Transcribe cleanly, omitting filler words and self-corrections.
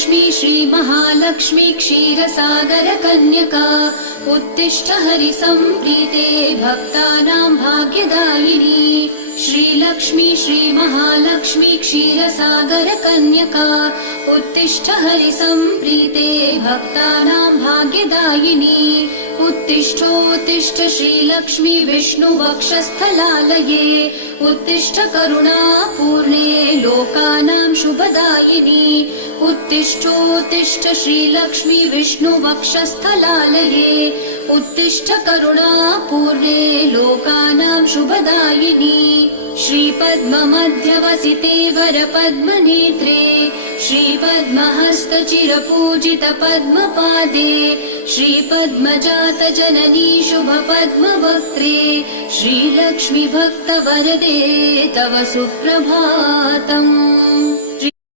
श्रीलक्ष्मी श्रीमहालक्ष्मी क्षीरसागरकन्यका उत्तिष्ठ हरिसम्प्रीते भक्तानां भाग्यदायिनी। श्रीलक्ष्मी श्रीमहालक्ष्मी क्षीरसागरकन्यका उत्तिष्ठ हरिसम्प्रीते भक्तानां भाग्यदायिनी। उत्तिष्ठोत्तिष्ठ श्रीलक्ष्मी विष्णुवक्षस्थलालये उत्तिष्ठ करुणापूर्णे लोकानां शुभदायिनी। उत्तिष्ठोत्तिष्ठ श्रीलक्ष्मी विष्णुवक्षस्थलालये उत्तिष्ठ करुणापूर्णे लोकानां शुभदायिनी। श्रीपद्ममध्यवसिते वरपद्मनेत्रे श्रीपद्महस्तचिरपूजित पद्मपादे श्रीपद्मजातजननी शुभपद्मवक्त्रे श्रीलक्ष्मी भक्तवरदे तव सुप्रभातम्।